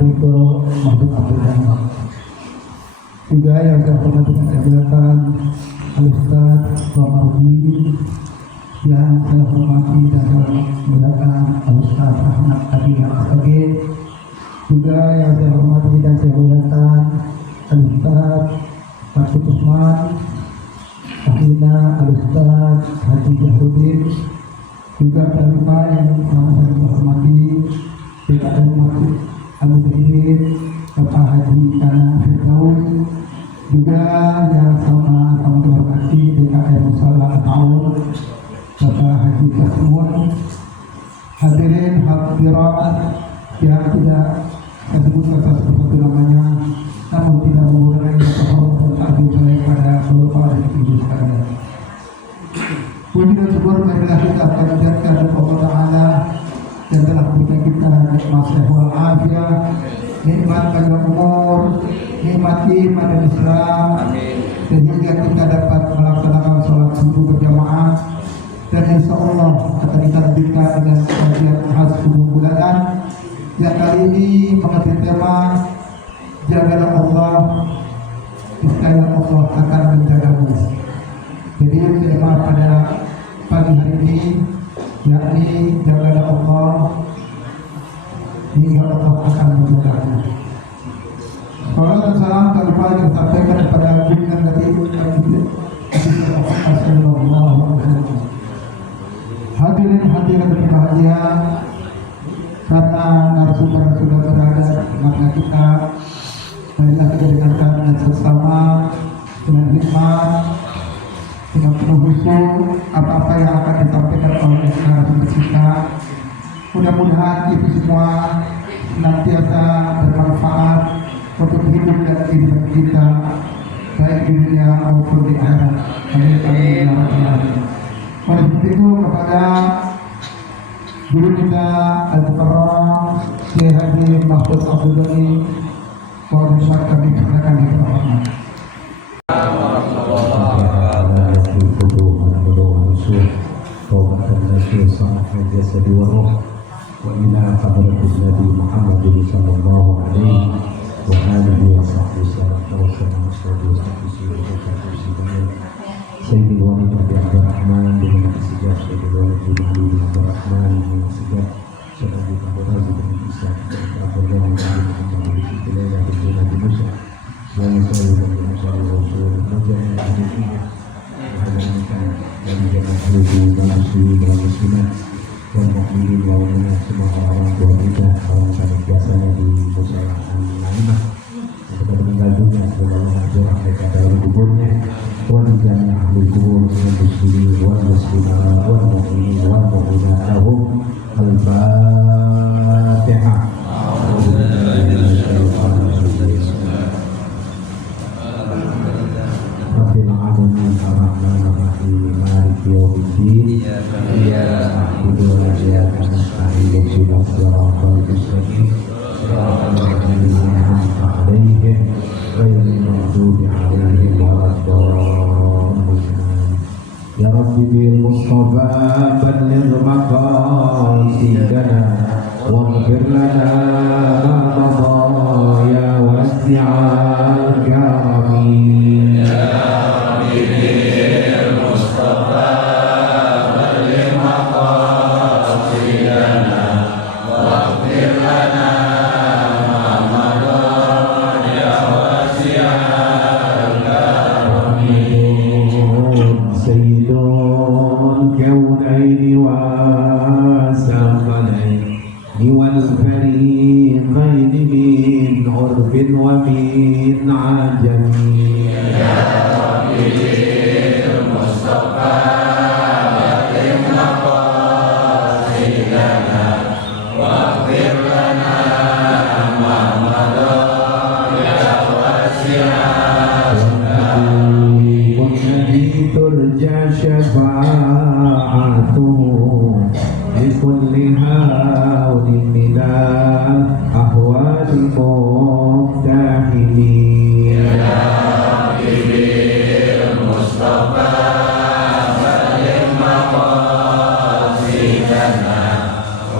Hariko Mahmud Abdul Rahman. Juga yang saya hormati dan saya muliakan Al-Ustaz Romarudin, yang saya hormati dan saya muliakan Al-Ustaz Ahmad Adil Asage. Juga yang saya hormati dan saya muliakan Al-Ustaz Masud Usman, Akhina Al-Ustaz Haji Jahrudin. Juga terima yang saya hormati PKM Masjid Al-Mujahirin Bapak Haji Kana Firdaus. Juga yang sama-sama dihormati PKM Salah Tahun Bapak Haji Kasmun. Hadirin hadirat yang tidak saya sebutkan satu namanya, namun tidak mengurangi kehormatan agung saya kepada seluruh para ibu sekalian. Puji dan syukur marilah kita panjatkan Allah Ta'ala yang telah memberikan kita nikmat sehat wal afiat, nikmat panjang umur, nikmat iman dan Islam, sehingga kita dapat melaksanakan sholat subuh berjamaah, dan insya Allah akan diterbitkan dengan kajian khas subuh bulanan yang kali ini mengambil tema jagalah Allah, niscaya Allah akan menjagamu. Jadi tema pada pagi hari ini yakni jagalah Allah hingga Allah akan menjagamu. Salam dan salam tak lupa disampaikan kepada junjungan Nabi Muhammad sallallahu alaihi wasallam. Hadirin hadirat berbahagia, karena narasumber sudah berada, maka kita marilah kita dengarkan dengan sesama, dengan hikmat, dengan penuh khusyuk apa-apa yang akan disampaikan oleh narasumber kita. Mudah-mudahan itu semua senantiasa bermanfaat untuk hidup dan kehidupan kita, baik di dunia maupun di akhirat. Amin amin ya rabbal alamin. Oleh sebab itu, kepada guru kita Al-Mukarram Syekh Haji Mahfud Abdul Ghani, mohon kami persilakan dihormati. وإلى حضرة النبي محمد صلى الله عليه وآله وصحبه وسلم سيد الوالد أبي عبد الرحمن بن السجاد سيد الوالد بن علي بن عبد الرحمن بن السجاد سيد أبو رازي بن الإسلام عبد الله بن علي بن محمد بن سيدنا بن زينب بن موسى وسائر بن موسى الرسول مجاهد بن وهذا المكان الذي جمع حلوه المسلمين والمسلمات والمؤمنين والمؤمنات semua orang tua kita, orang pada biasanya di musola Al-Naimah ketika meninggal dunia sebagai hajurah mereka dalam kuburnya wa jami'a ahli kubur minal muslimin wal muslimat wal mu'minin wal mu'minat lahum al-Fatihah. Rabbil alamin ar-rahman ar-rahim maliki yaumiddin iyyaka na'budu wa iyyaka nasta'in ihdinas siratal mustaqim siratal ladzina an'amta 'alaihim ghairil maghdubi 'alaihim waladdallin. Ya Rabbi bil Mustafa balligh maqasidana waghfir lana ma madha ya wasi'al karami. ومن عجم يا ربي المصطفى بلغ مقاصدنا واغفر لنا ما مضى يا واسع والذي ترجى شفاعته لكل هول من الأهوال مقتحمين يا ربي بالمصطفى بلغ مقاصدنا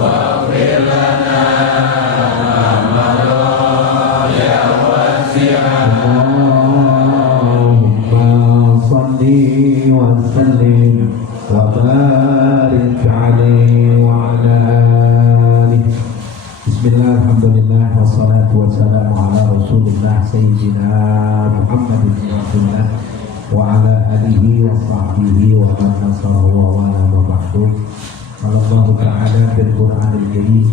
واغفر لنا ما مضى Alhamdulillah wassalatu wassalamu ala Rasulillah Sayyidina Muhammadin Rasulullah wa ala alihi wa sahbihi wa man nasarahu wa ala wa ba'du. Allah Ta'ala bil Qur'anil Karim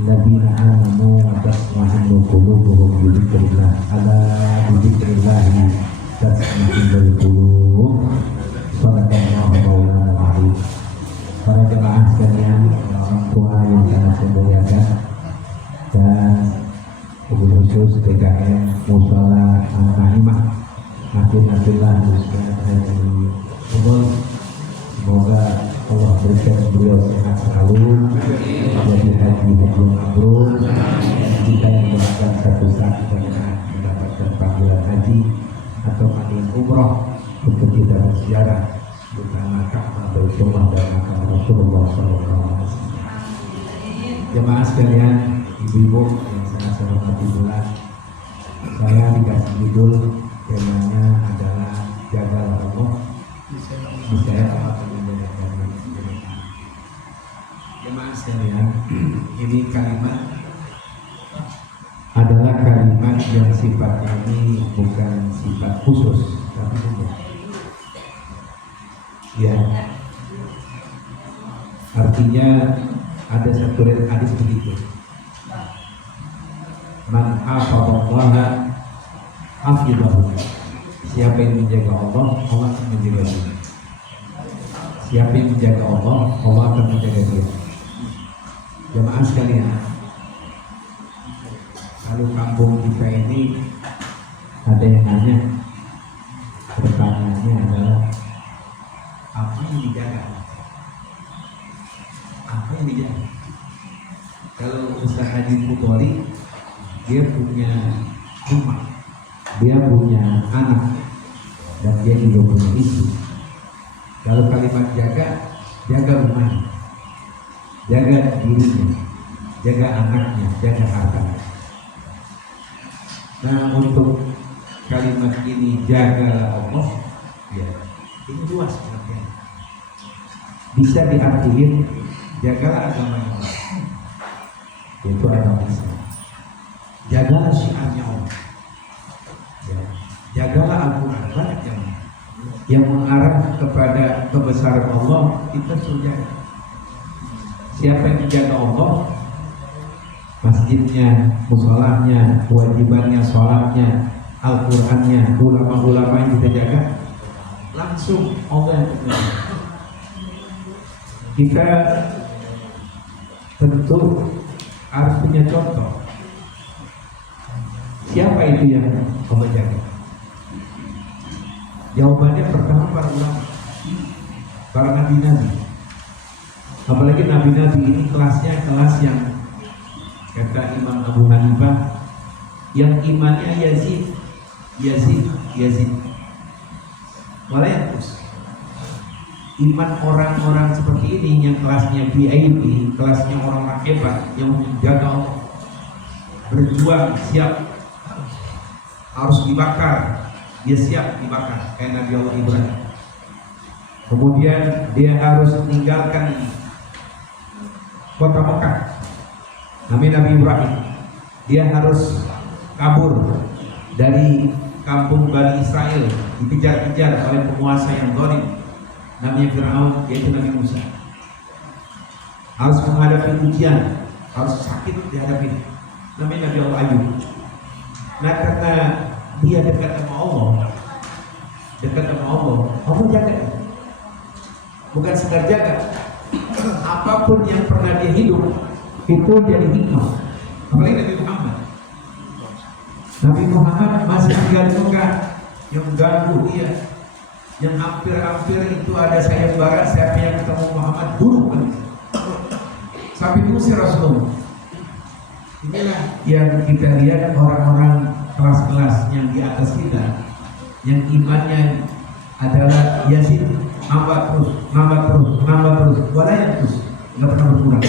alladzina amanu wa tasma'innu qulubuhum bi dzikrillah ala bi dzikrillah tasma'innul qulub. Sadaqallahu maulana al-azim. Para jemaah sekalian, orang tua yang sangat saya muliakan, dan mobil khusus PKM Mushola Al-Nahimah Nafilah Muslim. Semoga Allah berikan beliau sehat selalu, jadi haji yang mabrur, dan kita yang melakukan satu saat mendapatkan panggilan haji atau panggilan umroh untuk kita berziarah utama Ka'bah Baitullah dan makam Rasulullah SAW. Jemaah sekalian, ibu-ibu yang sangat saya hormati pula, saya dikasih judul temanya adalah jagalah Allah. Saya apa menjadikan jemaah sekalian, ini kalimat adalah kalimat yang sifatnya ini bukan sifat khusus, tapi umum. Ya, artinya ada satu hadis begitu. Man hafazallaha hafizahu. Siapa yang menjaga Allah, Allah akan menjaga dia. Siapa yang menjaga Allah, Allah akan menjaga dia. Jemaah sekalian, kalau kampung kita ini ada yang nanya, pertanyaannya adalah apa yang dijaga? Apa yang dijaga? Kalau Ustaz Haji Putoli, dia punya rumah, dia punya anak, dan dia juga punya istri. Kalau kalimat jaga, jaga rumahnya, jaga dirinya, jaga anaknya, jaga hartanya. Nah, untuk kalimat ini jagalah Allah, ya, ini luas artinya. Bisa diartikan jagalah agama Allah, yaitu agama Islam. Jagalah syiarnya Allah, ya. Jagalah Al-Quran, banyak yang mengarah kepada kebesaran Allah, kita suruh jaga. Siapa yang menjaga Allah, masjidnya, musholahnya, kewajibannya, sholatnya, Al-Qurannya, ulama-ulama yang kita jaga, langsung Allah yang menjaga. Kita tentu harus punya contoh. Siapa itu yang Allah jaga? Jawabannya pertama para ulama, para nabi-nabi. Apalagi nabi-nabi ini kelasnya kelas yang kata Imam Abu Hanifah, yang imannya Yazid. Malah yang terus iman orang-orang seperti ini yang kelasnya VIP, kelasnya orang-orang hebat yang menjaga Allah, berjuang siap, harus dibakar, dia siap dibakar kayak Nabi Allah Ibrahim. Kemudian dia harus meninggalkan kota Mekah, Nabi Ibrahim. Dia harus kabur dari kampung Bani Israel, dikejar-kejar oleh penguasa yang zalim, namanya Fir'aun, yaitu Nabi Musa. Harus menghadapi ujian, harus sakit dihadapi, namanya Nabi Allah Ayub. Nah, karena dia dekat sama Allah, Allah jaga. Bukan sekedar jaga, apapun yang pernah dia hidup itu jadi hikmah. Apalagi Nabi Muhammad masih tinggal di Mekah, yang ganggu dia, yang hampir-hampir itu ada sayembara siapa yang ketemu Muhammad buruk sampai diusir Rasulullah. Inilah yang kita lihat orang-orang kelas-kelas yang di atas kita, yang imannya adalah Yazid, nambah terus, walaya terus, nggak pernah berkurang.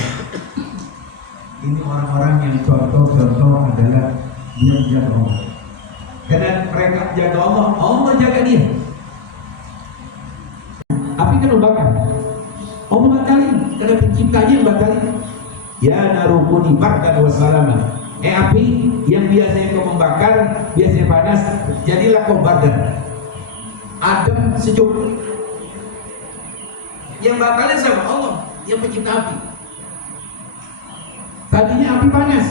Ini orang-orang yang contoh adalah dia menjaga Allah. Karena mereka jaga Allah, Allah jaga dia. Api kan membakar, Allah batalin, karena penciptanya yang batalin. Ya narukuni bardan wa salaman. Api yang biasanya kau membakar, biasanya panas, jadilah kau bardan, adem, sejuk. Yang batalin sama Allah, yang pencipta api. Tadinya api panas,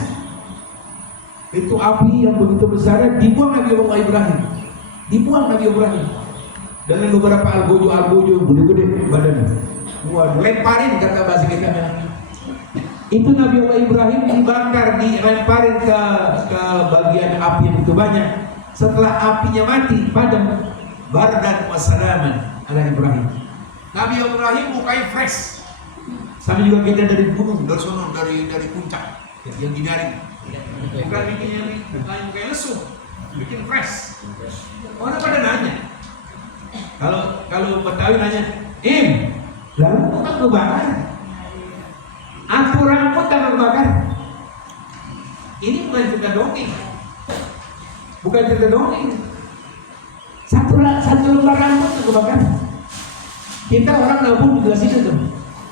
itu api yang begitu besar, dibuang Nabi Allah Ibrahim, dibuang Nabi Ibrahim dengan beberapa algojo gede-gede badannya. Waduh, lemparin kata bahasa kita. Itu Nabi Allah Ibrahim dibakar, dilemparin ke bagian api yang begitu banyak. Setelah apinya mati, padam, bardan wassalaman ala Ibrahim. Nabi Ibrahim mukanya fresh. Sama juga kita dari gunung, dari sono, dari puncak yang dinarik. Bukan bikin mukanya lesu, bikin fresh. Orang pada nanya. Kalau Betawi nanya, lalu kok kebakar? Aku rambut tak kebakar. Ini bukan cerita dongeng. Bukan cerita dongeng. Satu lembar rambut tak kebakar. Kita orang nabung di belah situ tuh.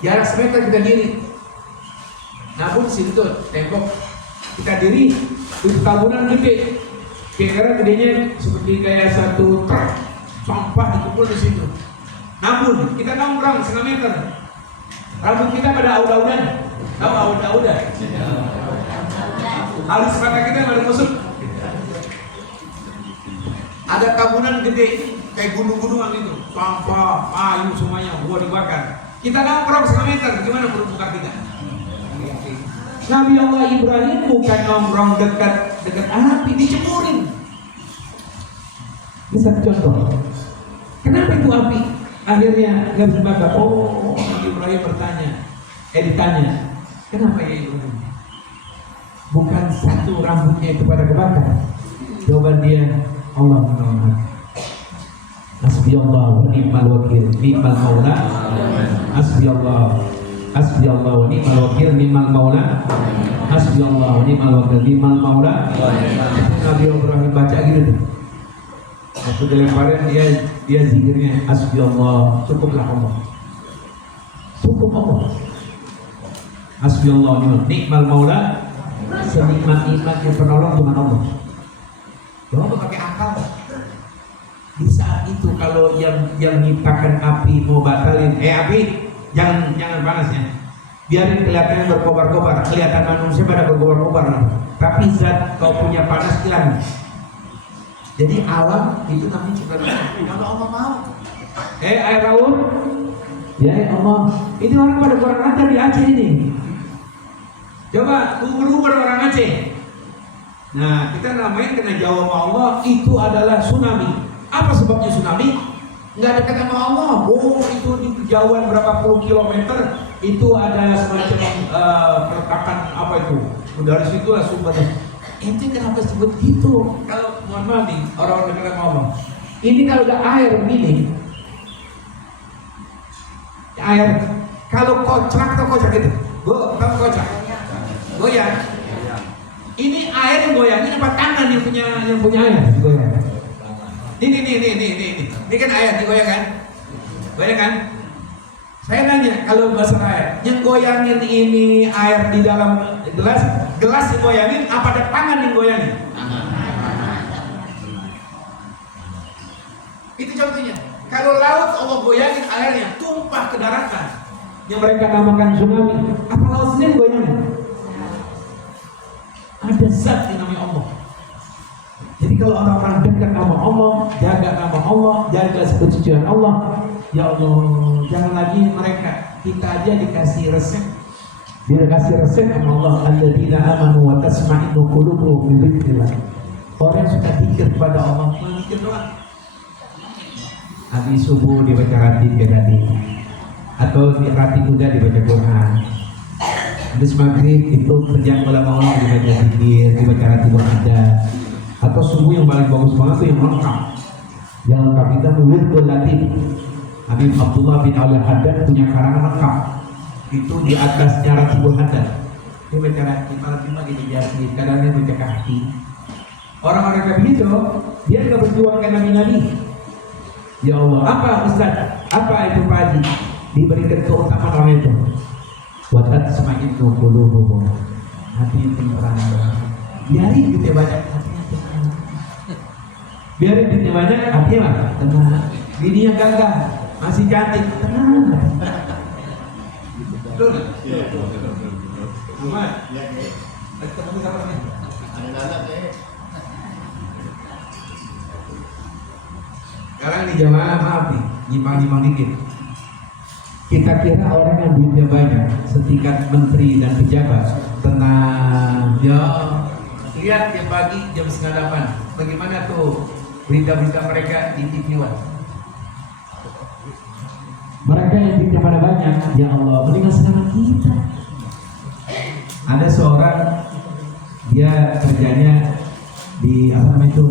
Jarak semeter kita diri. Nabung situ tuh, tembok. Kita diri, itu tabunan gede. Kira-kira gedenya seperti kayak satu truk sampah dikumpul di situ. Nabung, kita nongkrong setengah meter. Rambut kita pada auda-audan. Tahu auda-auda? Alis mata kita pada musuk. Ada tabunan gede kayak gunung-gunungan itu, sampah, kayu semuanya, gua dibakar. Kita nongkrong setengah meter, gimana menurut muka kita? Nabi Allah Ibrahim bukan nongkrong dekat api, dicemurin. Bisa contoh. Kenapa itu api akhirnya nggak bisa bakar? Oh, Nabi Ibrahim ditanya, kenapa ya Ibrahim? Bukan satu rambutnya itu pada kebakar. Jawaban dia, Allah menolong. Hasbiyallah wa ni'mal wakil, ni'mal maula. Hasbiyallah wa ni'mal wakil, ni'mal maula. Hasbiyallah wa ni'mal wakil, ni'mal maula. Nabi Ibrahim baca gitu. Waktu dilemparin dia zikirnya hasbiyallah, cukuplah Allah. Cukup Allah. Hasbiyallah wa ni'mal maula. Senikmat-nikmat yang penolong Tuhan Allah. Jangan pakai akal. Di saat itu kalau yang nyiptakan api mau batalin, api jangan panas ya. Biarin kelihatannya berkobar-kobar, kelihatan manusia pada berkobar-kobar. Tapi zat kau punya panas hilang. Jadi alam itu namanya ciptaan kalau Allah mau. Air laut, ya Allah. Ini orang pada kurang ajar di Aceh ini. Coba ubur-ubur orang Aceh. Nah, kita namain kena jawab sama Allah itu adalah tsunami. Apa sebabnya tsunami? Nggak dekat sama Allah. Oh, itu di kejauhan berapa puluh kilometer itu ada semacam peletakan apa itu? Dari situlah sumbernya. Ente kenapa sebut gitu? Kalau mohon maaf nih, orang-orang dekat sama Allah. Ini kalau udah air begini, air kalau kocak itu, tahu kocak? Goyang. Ini air yang goyangin apa tangan yang punya air? Goyang. Ini kan air digoyang kan? Goyang kan? Saya nanya kalau masalah air, yang goyangin ini air di dalam gelas yang goyangin apa ada tangan yang goyangin? Itu contohnya. Kalau laut Allah goyangin airnya tumpah ke daratan yang mereka namakan tsunami. Apa laut sendiri goyangin? Ada zat yang namanya Allah. Jadi kalau orang-orang dekat nama Allah, jaga nama Allah, jaga kesucian Allah, ya Allah, jangan lagi mereka. Kita aja dikasih resep. Dia kasih resep sama Allah, alladzina amanu wa tasma'innu qulubuhum bi dzikrillah. Orang suka zikir kepada Allah, zikir doang. Habis subuh dibaca ratib tadi, atau di ratib udah dibaca Quran. Habis maghrib itu kerjaan ulama Allah dibaca zikir, dibaca ratib ada. Atau subuh yang paling bagus banget itu yang lengkap. Yang lengkap kita wirdul latif. Habib Abdullah bin Al-Haddad punya karangan lengkap. Itu di atasnya ratibul haddad. Dia baca ratib malam cuma di jari, kadang-kadang baca kaki. Orang-orang kayak begitu, dia juga berjuangkan nabi-nabi. Ya Allah, apa Ustaz? Apa itu Pak Haji? Diberikan keutamaan orang itu. Watat semakin qulubuhum, hati tenang. Biarin duitnya banyak, hatinya tenang. Biarin duitnya banyak, hatinya tenang. Bininya gagah, masih cantik, tenang. Betul? Cuma, ketemu sama nih. Sekarang nih jamaah, maaf nih, nyimpang-nyimpang dikit. Kita kira orang yang duitnya banyak, setingkat menteri dan pejabat, tenang. Ya, lihat tiap pagi jam 7:30, bagaimana tuh berita-berita mereka di TV One. Mereka yang duitnya pada banyak, ya Allah, mendingan sekarang kita. Ada seorang, dia kerjanya di apa namanya itu,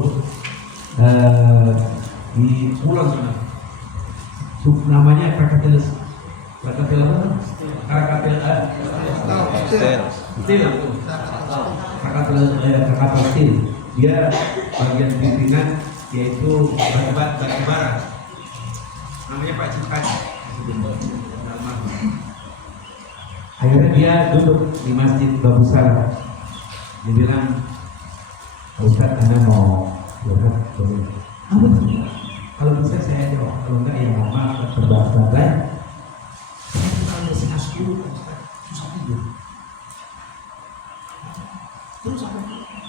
di pulau sana. Namanya Krakatil apa? Krakatil Steel. Krakatil Steel. Dia bagian pimpinan, yaitu batu bara. Namanya Pak Cipta. Akhirnya dia duduk di masjid Babusara. Dia bilang, Ustaz, Anda mau curhat? Apa tuh? Kalau bisa saya jawab, kalau enggak ya maaf terbang-terbang. Saya bukan udah setengah 10, Ustaz, susah tidur. Terus apa?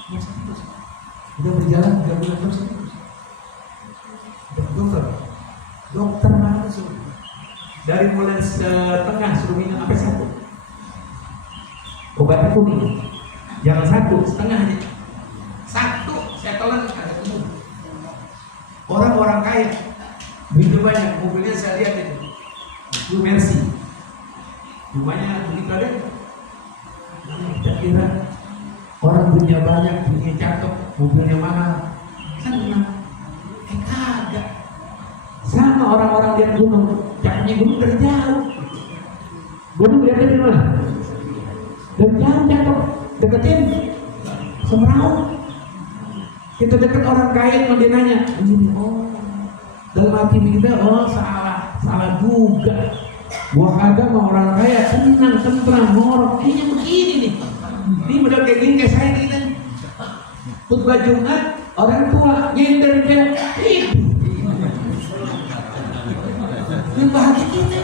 Biasa terus. Udah berjalan 3 bulan terus. Dokter mana sih? Dari mulai setengah suruh minum sampai 1. Obatnya kuning. Jangan 1, setengah aja. 1, saya telan ada tubuh. Orang-orang kaya, duitnya banyak, mobilnya saya lihat itu Mercy. Rumahnya begitu ada. Kita kira orang duitnya banyak, duitnya cakep, mobilnya mahal, kan enak. Kagak. Sama orang-orang lihat gunung, cakepnya gunung dari jauh. Gunung lihatnya dari mana? Dari jauh cakep, deketin, semeraut. Kita dekat orang kaya, dia nanya, oh, dalam hati kita, oh salah juga. Gua kagak mau orang kaya, tenang, tentram, ngorok. Kayaknya begini nih. Ini model kayak gini kayak saya nih. Khutbah Jumat, orang tua nyender dia, yang bahagia kita.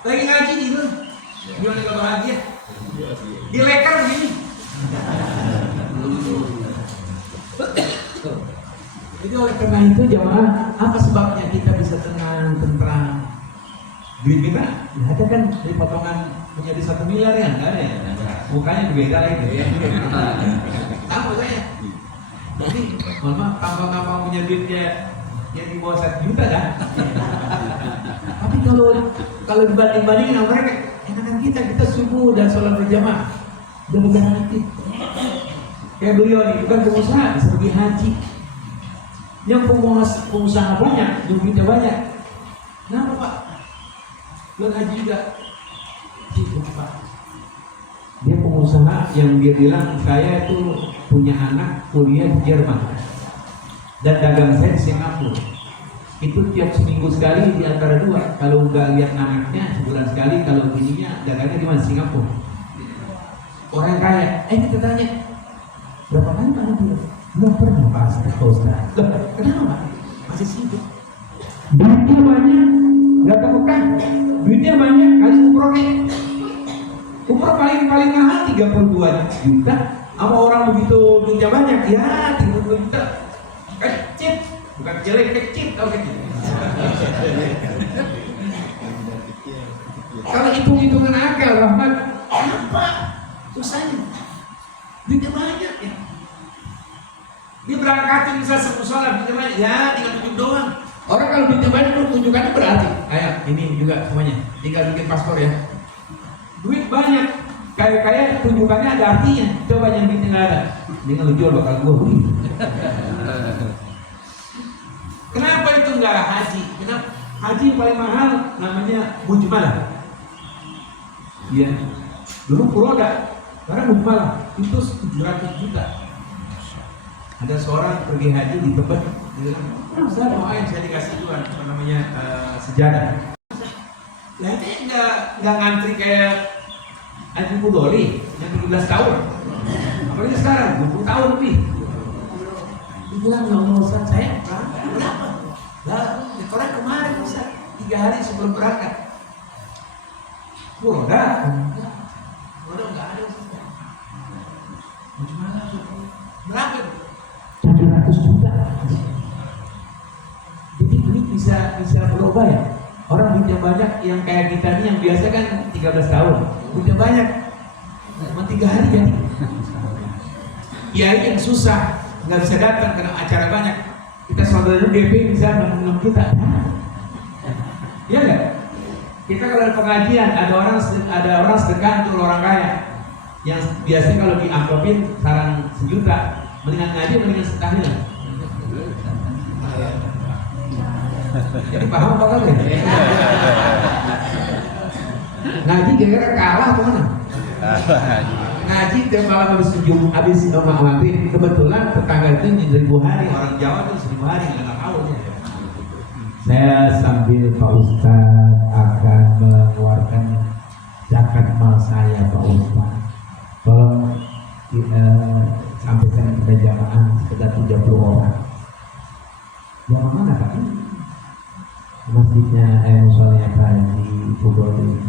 Lagi ngaji gitu, gimana kalau bahagia? Di leker begini. Jadi oleh karena itu jamaah, apa sebabnya kita bisa tenang, tentram? Duit kita, ya ada kan dari potongan menjadi 1 miliar ya, enggak ada ya? Mukanya beda lagi ya. Sama saya. Jadi, mohon maaf, tambang-tambang punya duitnya yang di bawah 1 juta kan? Tapi kalau dibanding-bandingin sama mereka, enakan kita subuh dan sholat berjamaah, udah pegang hati. Kayak beliau nih, bukan pengusaha, bisa pergi haji. Yang pengusaha banyak, duitnya banyak. Kenapa Pak? Belum haji juga. Pak. Dia pengusaha yang dia bilang, saya itu punya anak kuliah di Jerman dan dagang saya di Singapura. Itu tiap seminggu sekali di antara 2. Kalau nggak lihat anaknya sebulan sekali, kalau bininya dagangnya di mana? Singapura. Orang kaya. Kita tanya, berapa kali Pak Nabil? Belum pernah pasti Pak Ustaz. Kenapa? Masih sibuk. Duitnya banyak, nggak kebuka. Duitnya banyak, kali umrohnya. Umroh paling mahal 32 juta. Sama orang begitu duitnya banyak, ya 32 juta. Kecil, bukan jelek, kecil, tau kecil. Kalau hitung-hitungan akal, Rahmat, apa susahnya? Duitnya banyak ya. Dia berangkatin bisa 10 sholat, duitnya banyak, ya tinggal tunjuk doang. Orang kalau duitnya banyak, tunjukannya berarti kayak ini juga semuanya, tinggal bikin paspor ya. Duit banyak, kaya-kaya tunjukannya ada artinya. Coba yang duitnya nggak ada, dengan lu jual bakal gua beli. Kenapa itu nggak haji? Kenapa haji yang paling mahal namanya mujmalah? Iya, dulu Furoda, sekarang mujmalah itu 700 juta. Ada seorang pergi haji di Tebet, dia bilang, saya doain saya dikasih Tuhan, apa namanya, sejadah. Lah ini nggak ngantri kayak Antri Budoli yang 17 tahun. Apalagi sekarang 20 tahun lebih. Dia bilang nggak mau Ustaz, saya berapa? Lah, orang kemarin Ustaz 3 hari sebelum berangkat. Roda nggak ada Ustaz. Gimana Ustaz? Berapa? 700 juta. Jadi duit bisa berubah ya. Orang duitnya banyak yang kayak kita nih yang biasa kan 13 tahun. Duitnya banyak. Cuma 3 hari jadi. Ya yang susah nggak bisa datang karena acara banyak. Kita saudara dulu DP bisa 6 kita. Iya nggak? Kita kalau ada pengajian ada orang sedekah untuk orang kaya. Yang biasanya kalau diamplopin sarang 1 juta, mendingan ngaji mendingan setahun. Jadi paham apa kan? Ngaji kira-kira kalah apa mana? Ngaji tiap malam habis maghrib. Kebetulan tetangga itu 1000 hari, orang Jawa itu 1000 hari nggak tahu. Saya sambil Pak Ustadz akan mengeluarkan zakat mal saya Pak Ustadz. Tolong sampaikan kepada jamaah sekitar 30 orang. Jamaah mana Pak? Masjidnya musolanya Pak di Bogor ini.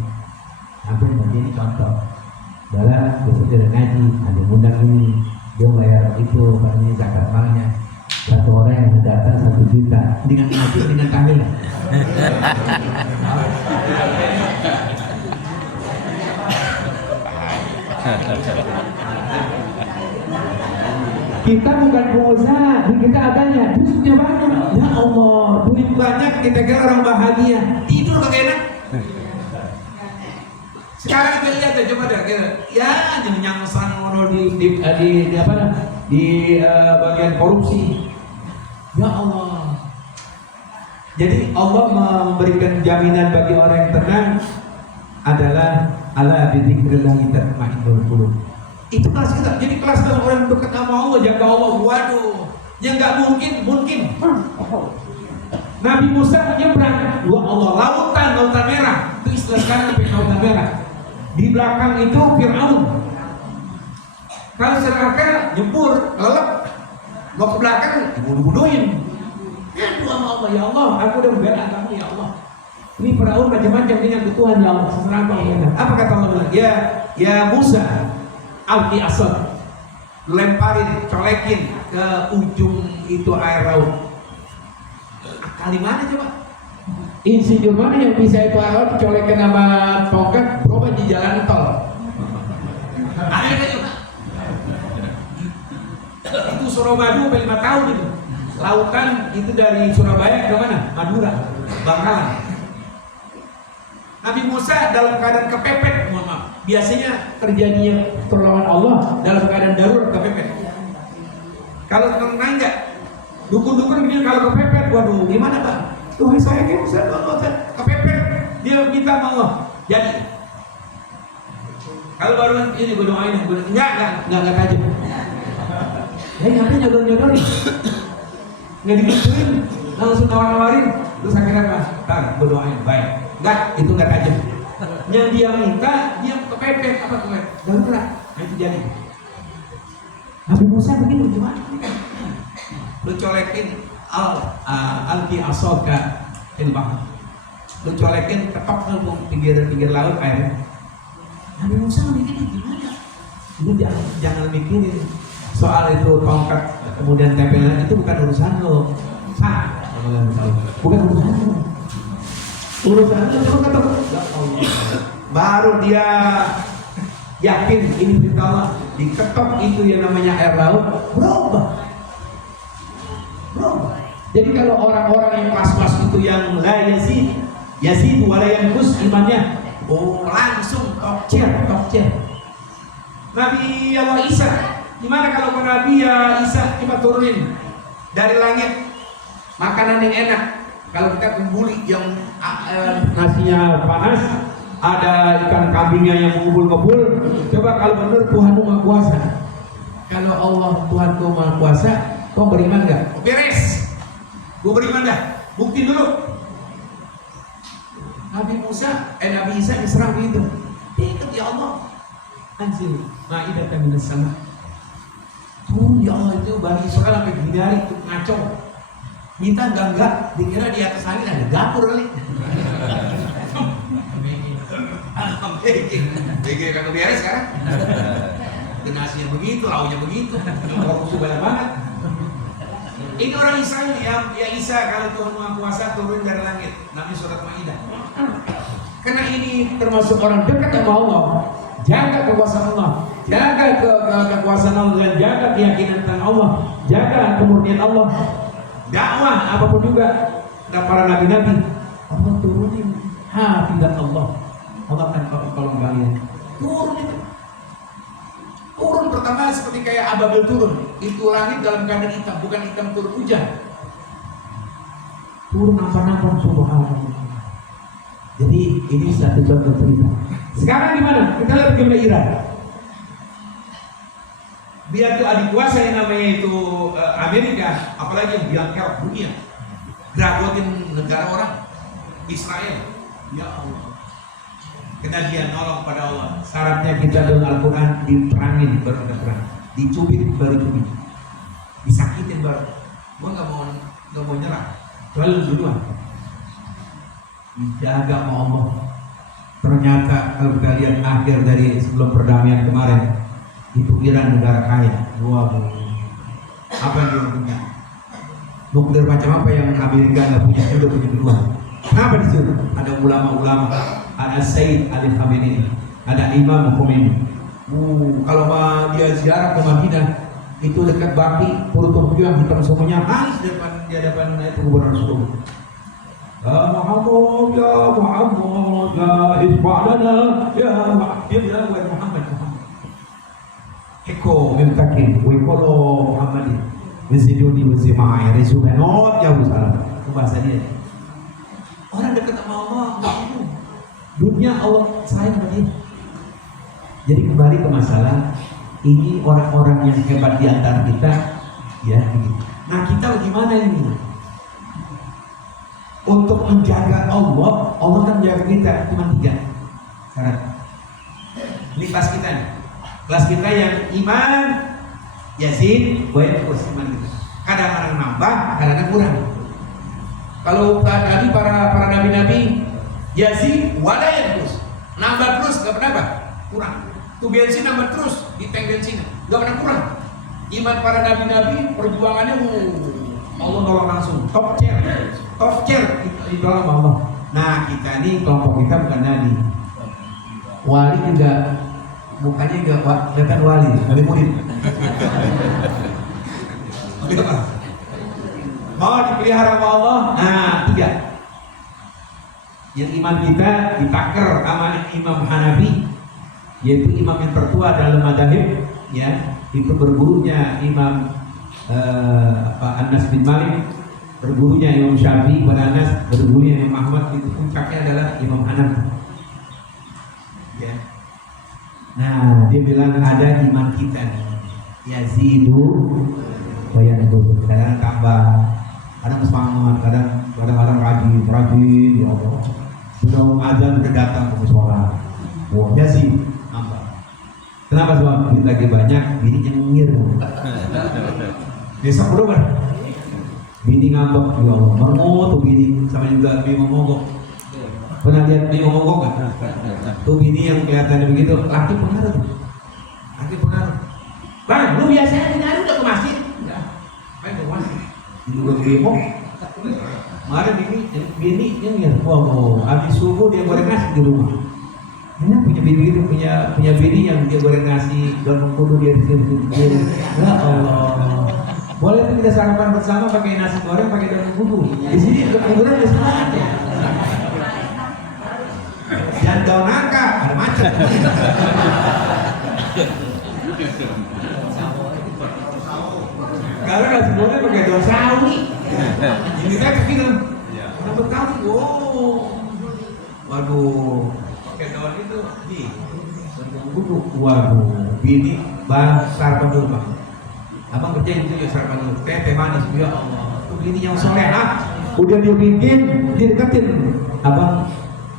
Hampir ini contoh. Dalam besok dia ngaji, ada undang ini, dia bayar itu katanya zakat malnya. 1 orang yang datang 1 juta dengan ngaji dengan tahmil. Kita bukan pengusaha, kita adanya duitnya banyak. Ya Allah, duit banyak kita kira orang bahagia. Tidur kagak enak. Sekarang kita lihat ya, coba deh, ya nyangsan di bagian korupsi. Ya Allah. Jadi Allah memberikan jaminan bagi orang yang tenang adalah ala bidzikrillah tatma'innul qulub. Itu kelas kita. Jadi kelas kalau orang dekat sama Allah, jaga Allah. Waduh, yang nggak mungkin. Nabi Musa menyeberang, ya Allah, lautan merah. Itu istilah sekarang sampai lautan merah. Di belakang itu Fir'aun. Kalau seraka nyebur, lelep, mau ke belakang, dibunuh-bunuhin. Ya sama Allah, ya Allah, aku udah membela kamu ya Allah. Ini Fir'aun macam-macam dengan Tuhan ya Allah. Apa kata Allah bilang? Ya Musa, alqi asad, lemparin, colekin ke ujung itu air laut. Kali mana coba? Insinyur mana yang bisa itu air laut colekin sama tongkat berubah di jalan tol? Ada coba? Itu Suramadu 5 tahun itu. Lautan itu dari Surabaya ke mana? Madura, Bangkalan. Nabi Musa dalam keadaan kepepet, mohon maaf. Biasanya terjadinya pertolongan Allah dalam keadaan darurat kepepet. Kalau tenang enggak, dukun-dukun bilang kalau kepepet, waduh gimana Pak? Tuhan saya kepepet, dia minta sama Allah. Jadi kalau baru ini gue doain, enggak tajam. Ya ngapain nyodor-nyodorin? Nggak digituin, langsung nawarin, terus akhirnya apa? Ntar gue doain, baik. Enggak, itu enggak tajam. Yang dia minta, dia kepepet, apa kepepet? Darurat, nah itu jadi. Nabi Musa begini gimana? Lu colekin alqi asoka fil bahr. Lu colekin ketok ke pinggir laut air. Nabi Musa mikirin gimana? Lu jangan mikirin soal itu tongkat kemudian tempelan itu bukan urusan lo. Bukan urusan lo. Urusan lo kata baru dia yakin ini perintah Allah, diketok itu yang namanya air laut berubah. Jadi kalau orang-orang yang pas-pas itu yang la yazid wala yanqus imannya, langsung tokcer. Nabi Allah Isa, gimana kalau Nabi Isa kita turunin dari langit makanan yang enak? Kalau kita kembuli yang nasinya panas, ada ikan kambingnya yang mengumpul-kumpul. Coba kalau benar Tuhan Maha Kuasa. Kalau Allah Tuhan Maha Kuasa, kau beriman nggak? Beres. Gue beriman dah. Bukti dulu. Nabi Isa diserang begitu. Ikut ya Allah. Anjir, ma'idatan minas sama. Turun ya Allah, itu Bani Israel sampai hindari itu ngaco. Minta enggak, dikira di atas langit ada dapur kali. BG kagak beres sekarang. Nasinya begitu, lauknya begitu, korupsi banyak banget. Ini orang Israel ya Isa, kalau Tuhan Maha Kuasa turun dari langit. Namanya surat Maidah. Karena ini termasuk orang dekat sama Allah. Jaga kekuasaan Allah, jaga kekuasaan Allah, dan jaga keyakinan tentang Allah, jaga kemurnian Allah. Dakwah apapun juga, dan para nabi-nabi Allah turunin hafidat Allah. Allah akan tolong kalian. Turun itu. Turun pertama seperti kayak Ababil turun. Itu langit dalam keadaan hitam, bukan hitam turun hujan. Turun apa-apa subhanallah. Jadi ini satu contoh cerita. Sekarang gimana? Kita lihat bagaimana Iran. Biar tuh adik kuasa yang namanya itu Amerika, apalagi yang bilang kerok dunia, geragotin negara orang Israel. Ya Allah. Kena dia nolong pada Allah. Syaratnya kita dalam Al-Quran diperangin baru ada perang, dicubit baru cubit, disakitin baru. Gua nggak mau nyerah. Lalu duluan. Dijaga sama Allah. Ternyata kalau kita lihat akhir dari sebelum perdamaian kemarin, itu Iran negara kaya. Wah, apa yang dia punya? Nuklir macam apa yang Amerika nggak punya, juga punya duluan. Kenapa disuruh? Ada ulama-ulama, ada Sayyid Ali Khamenei, ada Imam Khomeini. Kalau dia ziarah ke Madinah, itu dekat Baki, turun yang hitam semuanya, nangis di hadapan itu gubernur Solo. Ya Muhammad, ya isba'lana, ya Muhammad. Eko memtakin, wikolo Muhammadin, wiziduni wizimai, resumenot, ya usaha. Itu bahasa dia. Orang dekat sama Allah, dunia Allah sayang sama dia. Jadi kembali ke masalah ini, orang-orang yang hebat di antara kita, ya begitu. Nah kita bagaimana ini? Untuk menjaga Allah, Allah kan menjaga kita cuma 3 syarat. Ini kelas kita nih, kelas kita yang iman, yazid, terus iman gitu. Kadang-kadang nambah, kadang-kadang kurang. Kalau tadi para nabi-nabi, yazid, wala terus, nambah terus, nggak pernah kurang. Tuh bensin nambah terus di tank bensin, nggak pernah kurang. Iman para nabi-nabi, perjuangannya Allah nolong langsung, top chair di dalam Allah. Nah kita ini kelompok kita bukan nabi, wali juga, bukannya juga kelihatan wali murid. Mau dipelihara sama Allah. Nah 3 yang iman kita ditaker sama Imam Hanafi, yaitu imam yang tertua dalam madzhab, ya itu bergurunya Imam Anas bin Malik, bergurunya Imam Syafi'i, pada Anas bergurunya Imam Ahmad, itu puncaknya adalah Imam Hanafi. Ya. Nah, dia bilang ada iman kita yazidu wa yanqus. Kadang tambah, kadang semangat, kadang rajin, ya Allah. Sudah azan udah datang ke mushola. Wah, yazid nambah. Kenapa sebab duit lagi banyak, bini nyengir. Besok belum kan? Bini ngambek, ya Allah, merengok tuh bini, sama juga bini memogok. Pernah lihat bini memogok kan? Tuh bini yang kelihatannya begitu, laki pengaruh tuh. Laki pengaruh. Bang, lu biasanya pengaruh udah ke masjid? Enggak. Ayo ke masjid. Ini udah bemo. Kemarin bini nyengir. Wow, habis subuh dia goreng nasi di rumah. Ini punya bini gitu, punya bini yang dia goreng nasi, daun kudu dia di ya Allah. Boleh tuh kita sarapan bersama pakai nasi goreng, pakai daun kudu. Di sini kuburan ada semangat ya. Dan daun nangka ada macet. Karena nasi goreng pakai daun sawi. Ini saya kira orang Betawi, waduh, pakai daun itu di daun kudu. Waduh, bini bang sarapan dulu bang. Abang kerja itu ya sarapan dulu, teh manis, ya Allah. Tuh bini yang soleh, udah dia bikin, dia deketin. Abang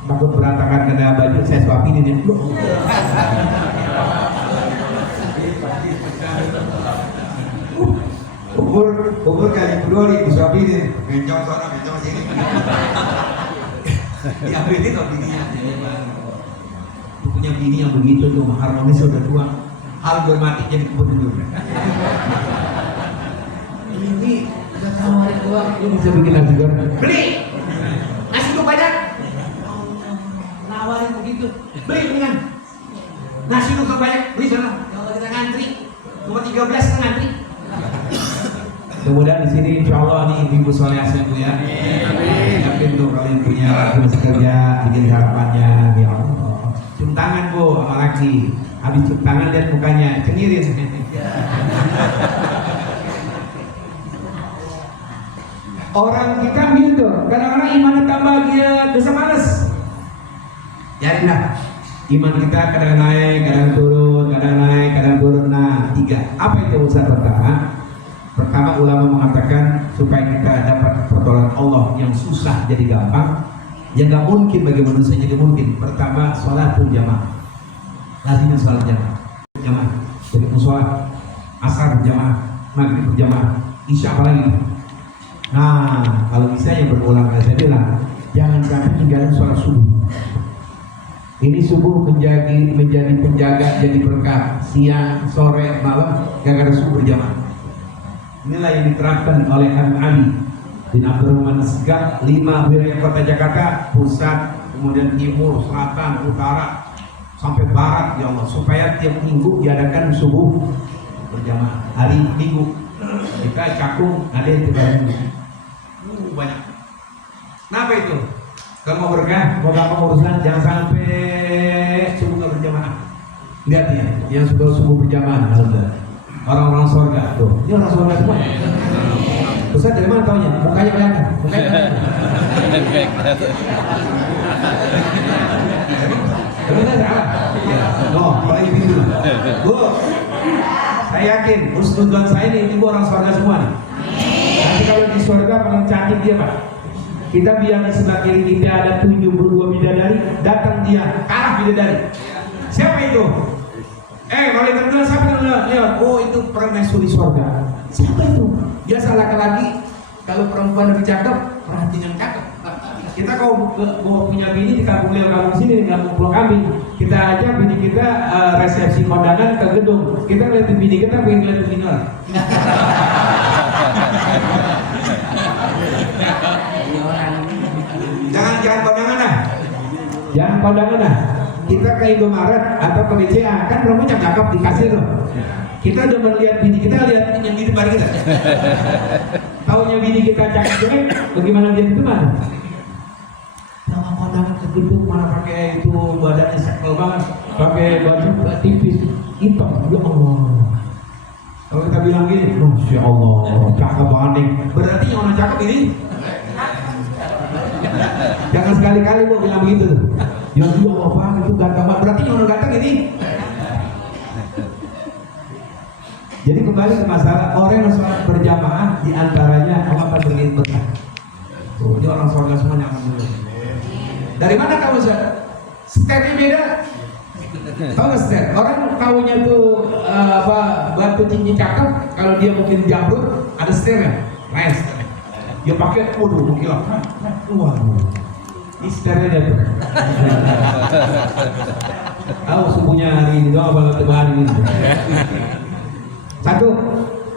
takut berantakan kena baju, saya suapin ini. Umur kali kedua nih, disuapin, bencong sana, bencong sini. Diambilin kok bininya. Punya bini yang begitu tuh harmonis udah tua, hal gue mati jadi kebun dulu. Ini udah tawarin doang, lu bisa bikin nasi goreng. Beli, nasi tuh banyak. Nawarin begitu, beli dengan nasi tuh banyak, beli sana. Kalau kita ngantri, cuma 13 ngantri. Kemudian di sini insya Allah nih ibu soleh asyik ya. Yakin tuh kalian punya laki masih kerja, bikin harapannya, ya Allah. Cium tangan bu sama laki, habis cium tangan lihat mukanya, cengirin. Orang kita gitu, kadang-kadang imannya tambah dia dosa malas. Jadilah iman kita kadang naik, kadang turun, kadang naik, kadang turun. Nah, 3. Apa itu usaha pertama? Pertama ulama mengatakan supaya kita dapat pertolongan Allah yang susah jadi gampang, yang gak mungkin bagi manusia jadi mungkin. Pertama, sholatul jamaah. Lazimnya sholat jamaah. Jadi musola, asar berjamaah, maghrib berjamaah, isya apalagi. Nah, kalau bisa yang berulang kali saya bilang, jangan sampai tinggalin sholat subuh. Ini subuh menjadi penjaga, jadi berkah. Siang, sore, malam, gara-gara subuh berjamaah. Inilah yang diterapkan oleh Ali bin Abdurrahman Segaf, 5 wilayah kota Jakarta, pusat, kemudian timur, selatan, utara, sampai barat, ya Allah, supaya tiap minggu diadakan subuh berjamaah hari minggu. Kita Cakung ada yang 3 minggu. Banyak. Kenapa itu? Kalau mau berkah, mau gampang urusan, jangan sampai subuh berjamaah. Lihat ya, yang sudah subuh berjamaah, alhamdulillah. Orang-orang surga tuh, ini orang surga semua. Ustaz dari mana taunya? Mukanya kelihatan. Mukanya salah. Loh, kalau itu Bu, saya yakin usnudon saya ini ibu orang surga semua nih. Nanti kalau di surga paling cantik dia Pak. Kita biar di sebelah kiri kita ada 72 bidadari, datang dia kalah bidadari. Siapa itu? Malaikat bilang siapa yang lewat? Oh itu permaisuri surga. Siapa itu? Biasa laki-laki kalau perempuan lebih cakep, perhatian yang cakep. Kita kalau punya bini di kampung Leo, kampung sini, di kampung Pulau Kambing, kita ajak bini kita resepsi kondangan ke gedung. Kita lihat bini kita, pengen lihat bini orang. Jangan kondangan lah. Jangan kondangan lah. Kita ke Indomaret atau ke BCA, kan perempuan yang cakep dikasih loh. Kita udah melihat bini kita, lihat yang di depan kita. Taunya bini kita cakep jelek, bagaimana dia itu mana? Sama kondangan ke gedung mana pakai itu badannya sekel banget, pakai baju tipis hitam, ya Allah. Kalau kita bilang gini, Masya Allah, cakep banget nih. Berarti yang orang cakep ini jangan sekali-kali gua bilang begitu. Ya Allah, Pak, itu ganteng banget. Berarti yang orang ganteng ini. Jadi kembali ke masalah orang yang sholat berjamaah, diantaranya Allah akan berikan berkah. Ini orang surga semua nyaman dulu. Dari mana kamu Ustaz? Sternya beda. Tahu nggak ster? Orang tahunya tuh batu cincin cakep. Kalau dia mungkin jamrut, ada sternya. Lain sternya. Dia pakai mengkilap. Waduh. Ini sternya dia tuh. Tahu subuhnya hari ini doang banget hari ini. Satu,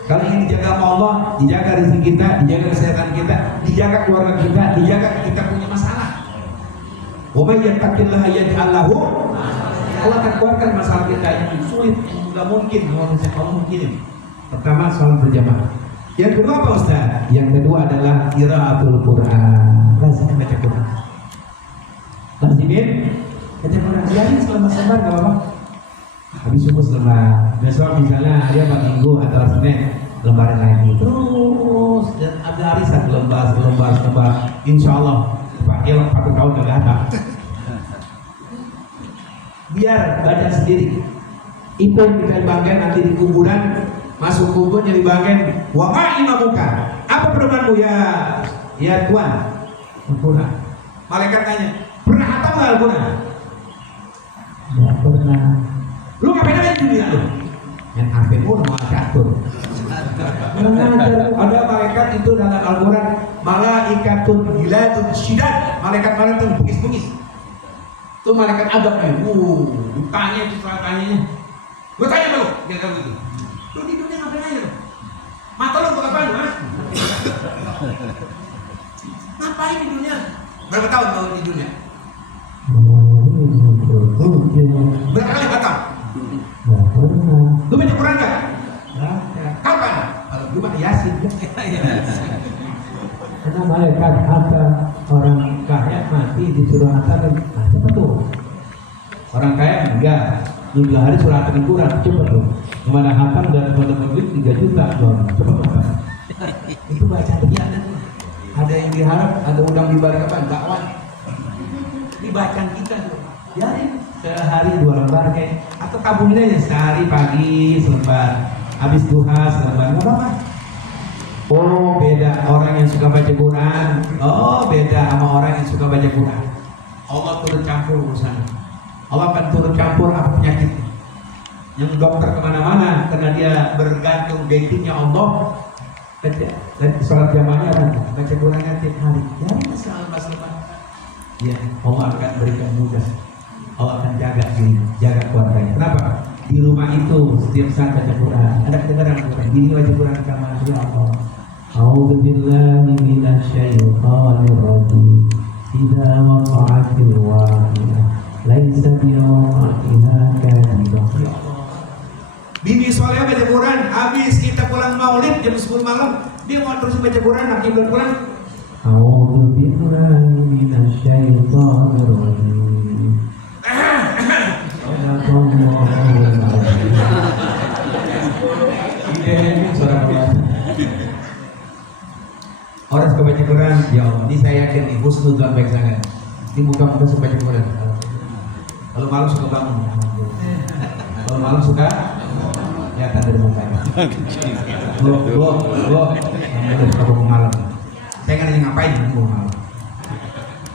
kalau ingin dijaga sama Allah, dijaga rezeki kita, dijaga kesehatan kita, dijaga keluarga kita, dijaga kita punya masalah. Wa may yattaqillaha yaj'al lahu, Allah akan keluarkan masalah kita yang sulit, yang tidak mungkin, Allah mungkin. Pertama, sholat berjamaah. Yang kedua apa Ustaz? Yang kedua adalah qiraatul Quran. Lazim baca Quran. Lazimin baca Quran. Jadi selama sebar enggak apa-apa. Habis subuh lembar, besok misalnya hari apa minggu atau Senin lembarin lagi terus, dan ada hari satu lembar, insya Allah pakai 4 tahun gak ada. Biar baca sendiri. Itu yang kita banggain nanti di kuburan, masuk kubur jadi banggain. Wa ma'imamuka, apa perubahanmu ya Tuhan? Sempurna. Malaikat tanya, Pernah hatam nggak Al-Quran? Nggak pernah. Lu ngapain aja di dunia lu? Yang HP pun mau catur. Ada malaikat itu dalam Al-Quran, malaikatun gilatun syidad, malaikat-malaikat yang bugis-bugis. Itu malaikat adab nih. Ditanya itu soal tanyanya. Gue tanya lu, dia tahu gitu. Lu di dunia ngapain aja lu? Mata lu untuk apaan, Mas? Ngapain di dunia? Berapa tahun lu di dunia? Berapa kali hatam? Nggak pernah. Lu baca Quran nggak? Nggak. Kapan? Kalau gue mah Yasin. Karena malaikat ada orang kaya mati disuruh hatam. Nah, siapa tuh? Orang kaya enggak. 3 hari surat Al-Quran, coba tuh. Kemana hatam dan teman-teman duit 3 juta doang. Coba tuh. Itu baca dia. Ada yang diharap, ada udang di balik apa? Dakwah. Dibacaan kita tuh. Biarin sehari 2 lembar kayak atau tabungin aja sehari pagi selembar, habis duha selembar, nggak apa-apa. Oh beda orang yang suka baca Quran. Oh beda sama orang yang suka baca Quran. Allah turut campur urusan. Allah akan turut campur apa penyakitnya. Yang dokter kemana-mana karena dia bergantung backingnya Allah. Dan sholat jamaahnya kan baca Qurannya tiap hari. Ya selama. Ya Allah akan berikan mudah. Allah akan jaga diri, jaga keluarganya. Kenapa? Di rumah itu setiap saat baca Quran. Ada kedengaran Quran. Gini baca Quran di kamar. Ya Allah. A'udzu billahi minasyaitonir rajim. Idza waqa'atil waqi'ah laisa biwaqa'iha kadhibah. Ya Allah. Bini soalnya baca Quran, habis kita pulang maulid jam 10 malam, dia mau terus baca Quran, akhir pulang. A'udzu billahi minasyaitonir rajim. Orang suka baca Quran, ya Allah, ini saya yakin nih, husnul dzan baik sangat. Ini muka-muka suka baca Quran. Kalau malam suka bangun. Kalau malam suka kelihatan dari mukanya. Gua suka bangun malam. Saya nggak nanya ngapain bangun malam.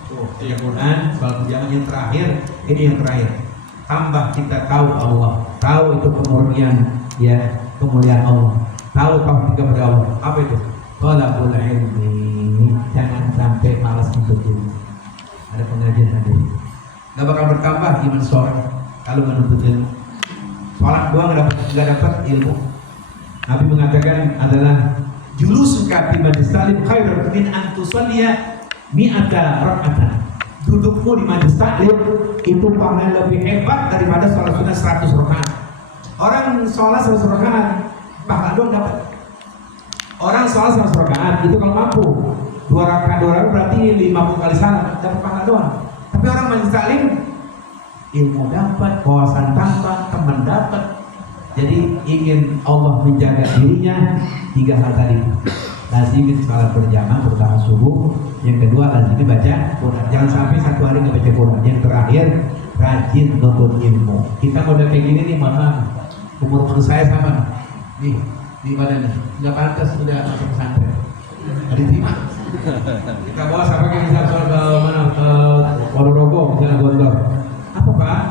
Tuh, baca Quran, kalau zaman yang terakhir, ini yang terakhir. Tambah kita tahu Allah, tahu itu kemurnian, ya kemuliaan Allah, tahu kepada Allah. Apa itu? Thalabul ilmi, jangan sampai malas untuk ilmu. Ada pengajian tadi, nggak bakal bertambah iman seorang kalau menuntut ilmu. Sholat doang nggak dapat ilmu. Nabi mengatakan adalah julusuka fi majlis salim khairun min an tusalliya mi'ata rak'atan. Dudukmu di majlis taklim itu pahala lebih hebat daripada sholat sunnah 100 rakaat. Orang sholat 100 rakaat pahala doang dapat. Orang sholat 100 rakaat itu kalau mampu 2 rakaat berarti 50 kali salat dapat pahala doang. Tapi orang majlis taklim ilmu dapat, wawasan tambah, teman dapat. Jadi ingin Allah menjaga dirinya 3 hal tadi. Lazimin salat berjamaah terutama subuh. Yang kedua lazimin baca Quran. Jangan sampai 1 hari nggak baca Quran. Yang terakhir rajin nuntut ilmu. Kita model kayak gini nih, mohon maaf. Umur saya sama nih di badan nih. Nggak pantas udah masuk pesantren. Nggak diterima. Kita bawa sampai ke misalnya ke mana ke Ponorogo misalnya Gondor. Apa Pak?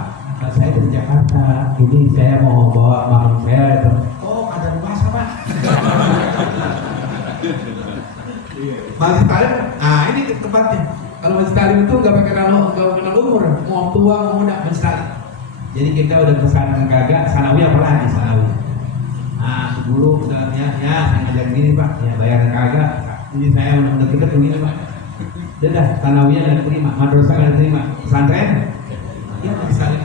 Saya dari Jakarta. Ini saya mau bawa malam saya. Oh ada bahasa Pak. Majlis taklim, nah ini tempatnya. Kalau majlis taklim itu nggak pakai kenal umur, mau tua mau muda majlis taklim. Jadi kita udah kesana kagak, sanawi apa lagi sanawi. Nah guru misalnya, ya saya ngajar gini Pak, ya bayaran kagak. Ini saya udah deket begini Pak. Dah sanawiyah nggak terima, madrasah nggak terima, pesantren, ya majlis taklim.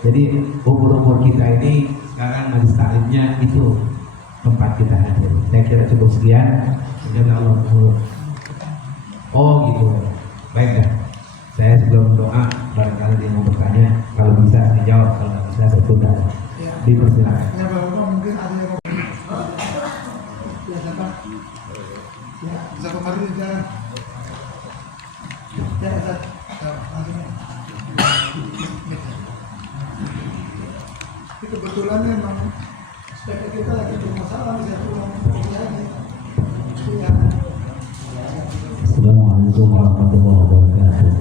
Jadi umur kita ini sekarang majlis taklimnya itu tempat kita hadir. Saya kira cukup sekian. Semoga Allah menurut. Oh gitu. Baik dah. Saya sebelum doa barangkali dia mau bertanya. Kalau bisa dijawab, kalau nggak bisa saya tunda. Dipersilakan. Ya Bapak mungkin ada yang ya siapa? Ya bisa kembali di jalan. Ya Ustaz. Ini kebetulan memang sepeda kita lagi bermasalah bisa pulang lagi. Ya. Assalamualaikum warahmatullahi wabarakatuh.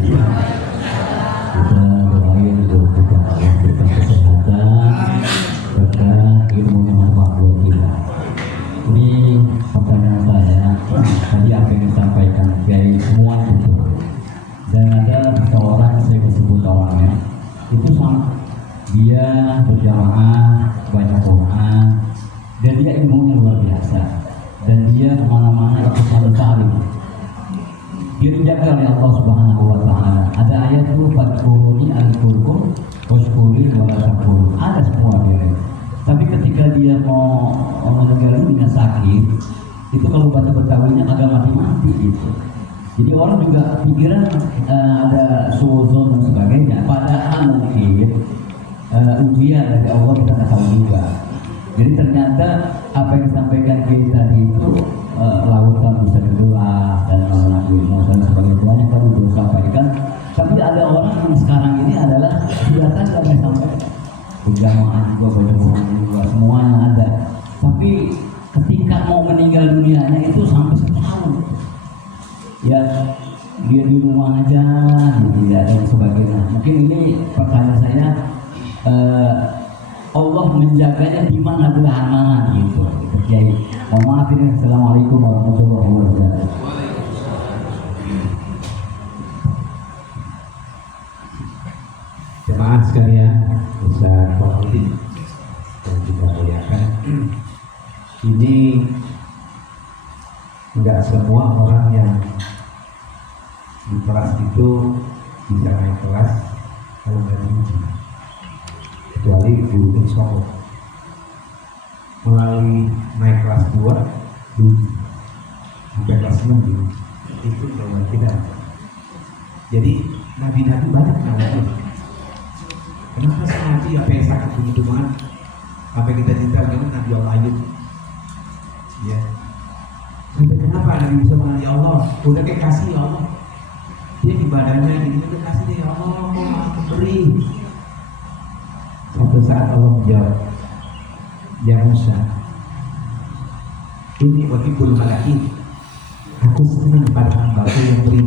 itu sama, dia berjamaah baca Quran dan dia ilmunya luar biasa dan dia kemana-mana itu selalu ta'lim. Dia dijaga oleh Allah Subhanahu wa Ta'ala. Ada ayat itu fadkuruni azkurkum washkuri wala takfurun. Ada semua dia. Tapi ketika dia mau meninggal dunia sakit, itu kalau baca Betawinya agak mati-mati gitu. Jadi orang juga pikiran ada suuzon dan sebagainya. Padahal mungkin ujian dari Allah kita tidak tahu juga. Jadi ternyata apa yang disampaikan kita tadi itu lautan bisa dibelah dan anak ilmu dan sebagainya, banyak tadi sudah sampaikan. Tapi ada orang yang sekarang ini adalah kelihatan sampai berjamaah juga, baca Quran juga, semuanya ada. Tapi ketika mau meninggal dunianya itu sampai setahun, ya dia di rumah aja gitu ya dan sebagainya. Mungkin ini pertanyaan saya, Allah menjaganya di mana belahan mana gitu. Kiai, mohon maaf ini. Assalamualaikum warahmatullahi wabarakatuh. Jemaah sekalian, Ustaz Fakhruddin dan juga muliakan, ini enggak semua orang yang di kelas itu bisa naik kelas kalau nggak diuji, kecuali guru sombong. Melalui naik kelas 2 diuji, sampai kelas 6 diuji, itu jawaban kita. Jadi nabi-nabi banyak namanya. Kenapa sih Nabi apa yang sakit begitu banget sampai kita cinta dengan Nabi Allah Ayub? Ya. Sampai kenapa Nabi bisa mengenali Allah? Udah kayak kasih ya Allah. Dia ibadahnya gitu, udah kasih deh ya Allah, aku beri. Suatu saat Allah menjawab, ya Musa, ini wahibul malakin, aku senang pada hambaku yang beri.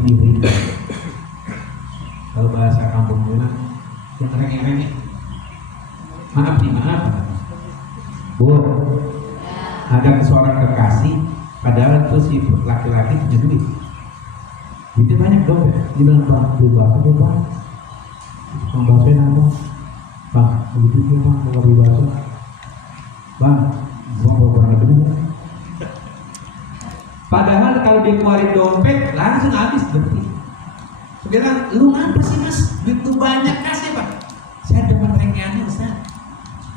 Kalau bahasa kampung bilang, yang remeh-remeh. Maaf nih, maaf. Bu, ada seorang kekasih, padahal itu si laki-laki punya duit. Duitnya banyak dong ya. Dia bilang, Bang, beli bakso deh Bang. Bang, bakso nama. Bang, beli duitnya Bang, mau beli bakso. Bang, gua mau berangkat dulu. Padahal kalau dia keluarin dompet, langsung habis berarti. Sekarang, lu apa sih Mas? Duit lu banyak, kasih Pak. Saya demen rengeannya Ustaz.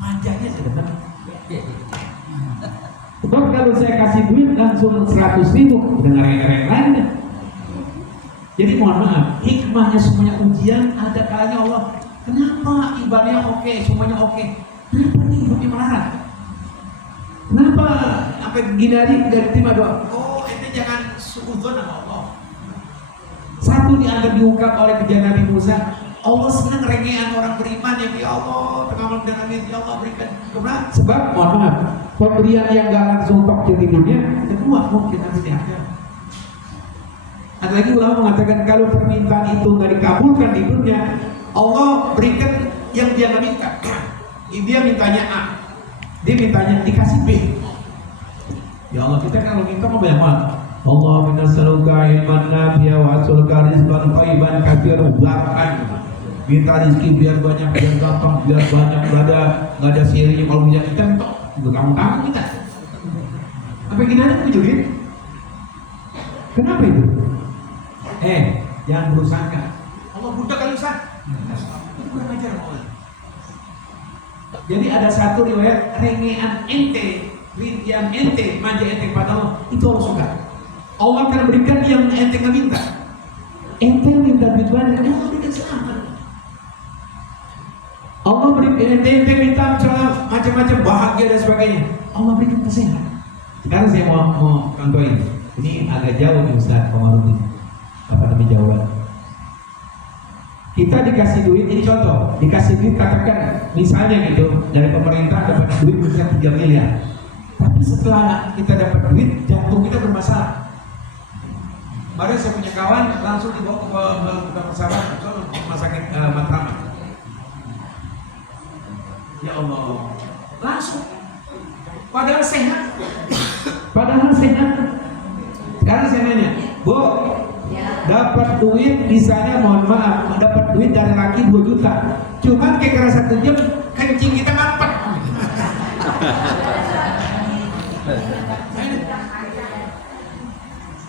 Manjanya saya demen. Sebab kalau saya kasih duit langsung 100.000, udah ngereng-ngereng lainnya. Jadi mohon maaf, hikmahnya semuanya ujian, ada kalanya Allah. Kenapa ibadahnya oke, semuanya oke? Kenapa nih hidupnya melarat? Kenapa sampai gini dari terima doa? Oh, itu jangan suudzon sama Allah. Satu dianggap diungkap oleh kejadian Nabi Musa. Allah senang rengean orang beriman yang ya Allah, tengah malam dengan ini ya Allah berikan. Kenapa? Sebab mohon maaf, pemberian yang gak langsung takdir di dunia, kedua mungkin nanti di akhirat. Ada lagi ulama mengatakan kalau permintaan itu nggak dikabulkan di dunia, Allah berikan yang dia nggak minta. Dia mintanya A, dia mintanya dikasih B. Ya Allah, kita kalau minta mau banyak banget. Allah minas'aluka ilman nafi'a wa as'aluka rizqan thayyiban katsiran barkan. Minta rezeki biar banyak, biar gampang, biar banyak, nggak ada serinya. Kalau punya kita minta, juga kamu kita. Apa gimana duit? Kenapa itu? Jangan berusaha. Allah budak kali Ustaz. Itu kurang ajar Allah. Jadi ada satu riwayat rengean ente, yang ente, manja ente kepada Allah, itu Allah suka. Allah akan berikan yang ente nggak minta. Ente minta duit banyak, Allah berikan selamat. Allah berikan ente minta misalnya macam-macam bahagia dan sebagainya, Allah berikan kesehatan. Sekarang saya mau contohin. Ini agak jauh nih Ustaz Komarudin. Apa namanya jawaban? Kita dikasih duit, ini contoh, dikasih duit katakan misalnya gitu dari pemerintah dapat duit misalnya 3 miliar. Tapi setelah kita dapat duit, jantung kita bermasalah. Kemarin saya punya kawan langsung dibawa ke rumah sakit Matraman. Ya Allah, langsung. Padahal sehat. Sekarang saya nanya, Bu, dapat duit misalnya, mohon maaf, dapat duit dari laki 2 juta, cuman kayak kira 1 jam kencing kita mampet.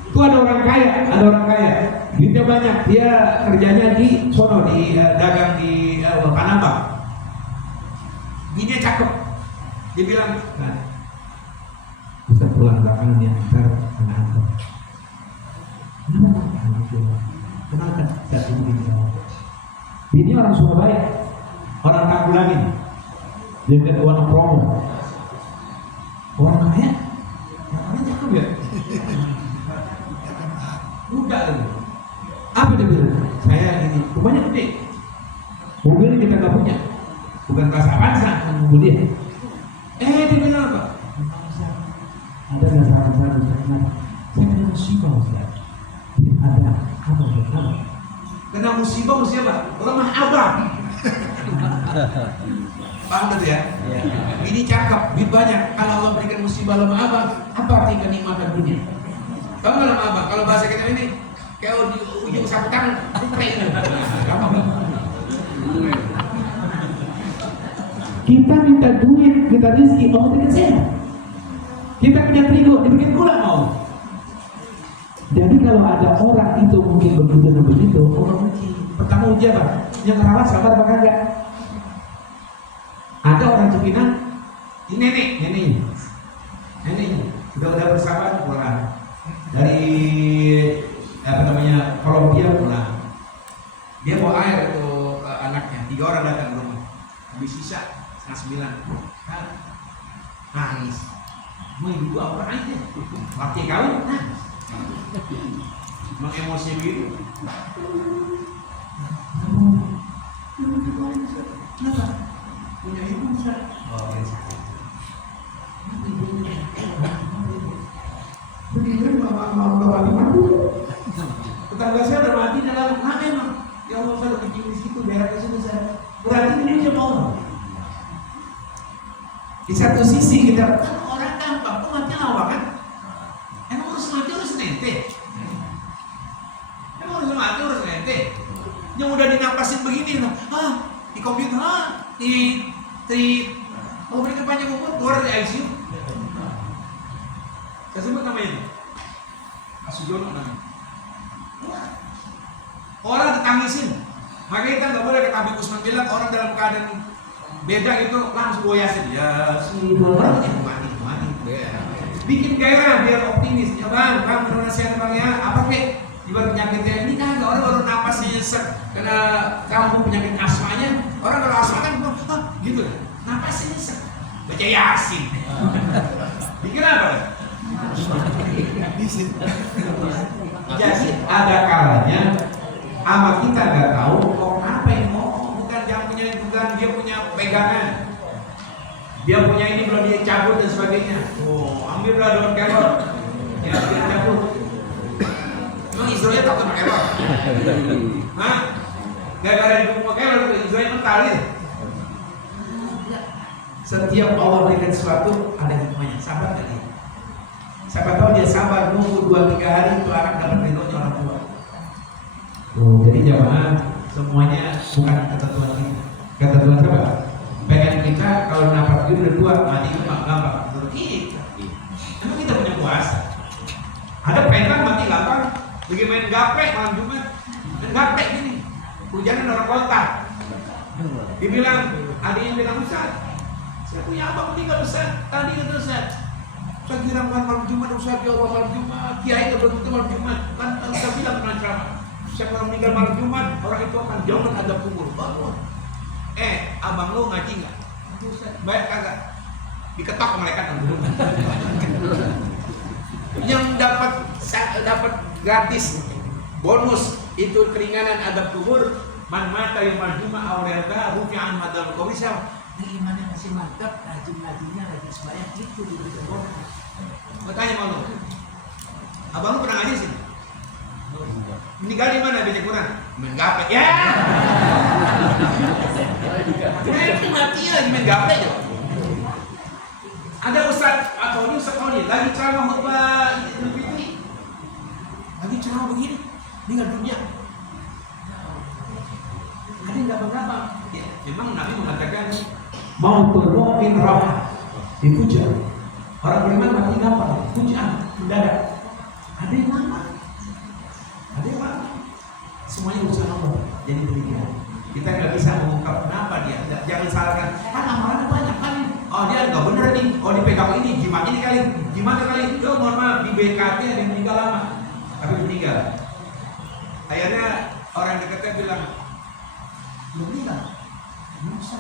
Itu ada orang kaya, duitnya banyak, dia kerjanya di sono, di dagang di Panambang. Bininya cakep, dia bilang, nah, bisa pulang belakangan ya, ntar anak-anak. Kenapa? Satu bini sama. Bini orang Surabaya, orang Tanggulangi, dia ke Wonopromo, orang kaya, yang cakep ya. Muda lagi. Apa dia bilang? Saya ini rumahnya gede, mobil kita nggak punya, bukan kelas Avanza yang mobil dia. Dia bilang apa? Ada nggak saran-saran karena saya kena musibah Ustaz. Ada apa? Kena musibah apa? Lemah abang. Paham betul ya? Ini cakep, duit banyak. Kalau Allah berikan musibah lemah abang, apa arti kenikmatan dunia? Tahu nggak lemah abang? Kalau bahasa kita ini kayak ujung sapu tangan, kita minta duit, kita rezeki, Allah berikan sehat. Kita punya terigu, dibikin gula mau. Jadi kalau ada orang itu mungkin begitu dan begitu, orang uji. Pertama uji apa? Yang rawat sabar apa kagak? Ada orang Cipinang, ini nenek udah bersahabat pulang dari Kolombia pulang. Dia bawa air untuk anaknya, 3 orang datang ke rumah. Habis sisa 8:30, nangis. Mau ibu apa aja? Waktu kawin, nangis. Mengemosi gitu. Kenapa? Punya ibu bisa. Oh, dia sakit. Begini mau mati. Tetangga saya udah mati dalam emang. Ya Allah, saya udah kencing di situ, daerah ke situ saya. Berarti ini dia mau. Di satu sisi kita kan orang gampang, kok mati lawak kan? Emang harus mati harus nente. Yang udah dinapasin begini, di komputer, mau berikan panjang umur, keluar dari ICU. Saya sebut namanya, Asujono namanya. Orang ditangisin, makanya kita nggak boleh kata Habib Usman bilang orang dalam keadaan beda itu langsung goyasin. Ya, orang mati. Bikin gairah biar optimis. Ya bang, menurut saya bang ya, apa kek? Ibarat penyakitnya ini kan orang baru napasnya nyesek karena kamu penyakit asmanya. Orang kalau asma kan gitu kan, napasnya nyesek. Baca Yasin. Bikin apa? Jadi ada kalanya ama kita nggak tahu kok apa yang ngomong, bukan dia punya pegangan. Dia punya ini belum dia cabut dan sebagainya. Oh, ambillah daun kelor. Ya, dia cabut. Emang Israel takut kelor? Hah? Gara-gara dibuka kelor, Israel mental ya? Setiap Allah berikan sesuatu ada hikmahnya. Sabar gak dia? Siapa tahu dia sabar nunggu 2-3 hari itu anak dapat ridhonya orang tua. Oh, jadi jamaah semuanya bukan ketentuan kita. Ketentuan siapa? Pengen kita kalau nafas itu udah tua mati itu gampang. Menurut kita. Emang kita punya kuasa. Ada pengen mati gampang. Pergi main gaplek malam Jumat. Main gaplek gini. Hujanan orang kota. Dibilang, adiknya bilang Ustaz, saya punya abang meninggal Ustaz. Tadi kata Ustaz, saya kira malam Jumat Ustaz, ya Allah malam Jumat. Kiai nggak betul malam Jumat. Kan saya bilang pernah ceramah. Saya kalau meninggal malam Jumat, orang itu akan jauh ada kubur. Bangun. Abang lu ngaji nggak? Baik kagak? Diketok mereka kan. Yang dapat gratis bonus itu keringanan adab kubur. Man mata yang marjuma awalnya rufi'an madal kawisam. Imannya masih mantap, rajin-rajinnya rajin sembahyang itu diberikan bonus. Mau tanya mau lu? Abang lu pernah ngaji sih? Meninggal di mana baca Quran? Main gaplek ya. Nanti mati lagi main gaplek ya. Ada Ustaz atau ini lagi ceramah khutbah Idul Fitri. Lagi ceramah begini. dengan dunia. Ada yang gampang-gampang. Ya, memang Nabi mengatakan mautul mu'min rahah, dipuja. Orang beriman mati gampang, pujaan mendadak. Ada yang lama, ada yang lama. Semuanya urusan Allah. Jadi demikian. Kita nggak bisa mengungkap kenapa dia. Jangan salahkan. Kan amalannya banyak kali. Oh dia nggak bener nih. Oh dipegang ini, gimana ini kali, gimana kali. Yo mohon maaf di BKT ada yang meninggal lama, tapi meninggal. Akhirnya orang dekatnya bilang, belum meninggal. Bisa.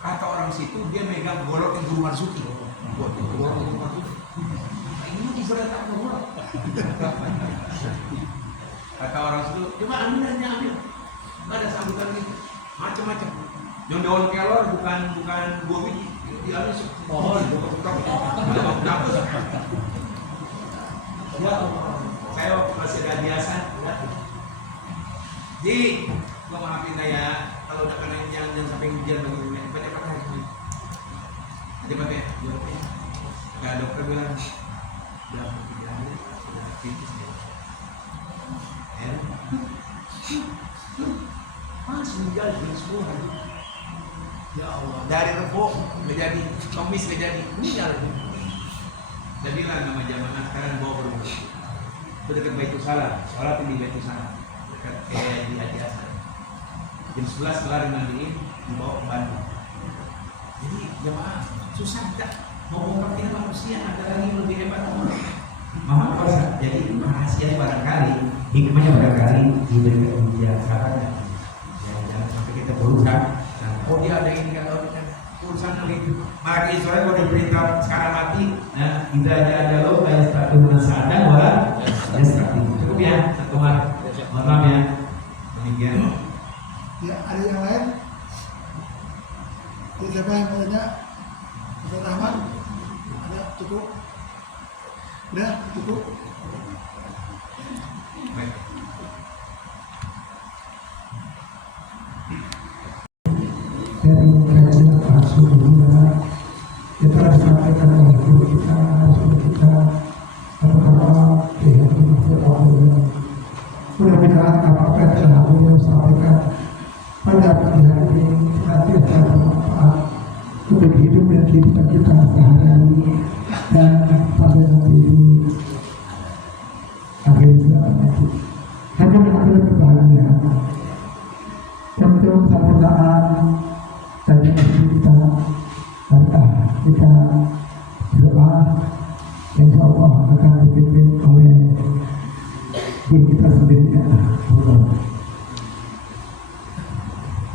Kata orang situ dia megang golok yang Guru Marzuki. Buat itu golok yang Guru Marzuki. Ini ibarat tak golok. Kata orang situ, coba ambil ambil. Nggak ada sambutan gitu, macam-macam. Yang daun kelor bukan 2 biji, diambil pohon, buka-buka. Ya, saya masih ada biasa. Jadi, gua maafin ya, kalau udah kena jangan sampai hujan bagi banyak pakai hari. Ada pakai, jawabnya. Nggak dokter bilang, udah kritis ya. Masih meninggal di semua hari. Ya Allah, dari Rebo menjadi Kamis menjadi meninggal. Saya bilang sama jamaah sekarang bawa berburu. Dekat Baitul Salam, sholat di Baitul Salam, dekat di Haji Hasan. Jam 11 kelar dimandiin, dibawa ke Bandung. Jadi jamaah susah tidak mau mengungkapkan manusia, ada lagi yang lebih hebat Allah. Mama kuasa. Jadi rahasia barangkali, hikmahnya barangkali diberikan ujian sahabatnya. Jangan sampai kita berusaha. Oh dia ada ini kan, urusan begitu. Maka Israel kalau diperintah sekarang mati, nah kita ada lo kayak satu bulan sadar, wala ya seperti cukup ya, satu mar, maaf ya, demikian. Ya, ada yang lain? Siapa yang mau tanya? Ustaz Ahmad? Ada? Cukup? Udah? Cukup? Baik. Dari kajian Rasulullah yang telah disampaikan oleh guru kita, Rasul kita, apa-apa kehidupan Allah. Mudah-mudahan apa-apa yang telah beliau sampaikan pada pagi hari ini senantiasa bermanfaat untuk hidup dan kehidupan kita sehari-hari dan pada nanti di akhir zaman nanti. Hanya mengambil kebahagiaan. Tentu sempurnaan tadi kita kita berdoa, insya Allah akan dipimpin oleh diri kita sendiri.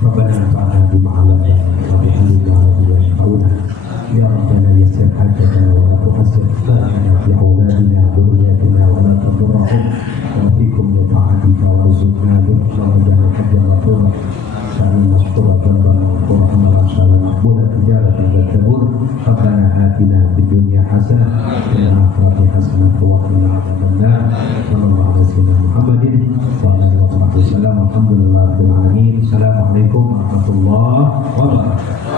ربنا انفعنا بما علمنا وبحمدك على ينفعنا يا ربنا يسر حاجتنا ولا تحسر لنا في اولادنا ذرياتنا ولا تضرهم وفيكم لطاعتك وارزقنا برحمتك وجعل حجا مغفورا شأن مشكورا ذنبا مغفورا عملا شاء مقبولا تجارة تبور ربنا آتنا في الدنيا حسنة وفي الآخرة حسنة وقنا عذاب النار صلى الله على سيدنا محمد وعلى آله وصحبه وسلم والحمد لله رب العالمين. السلام عليكم warahmatullahi wabarakatuh.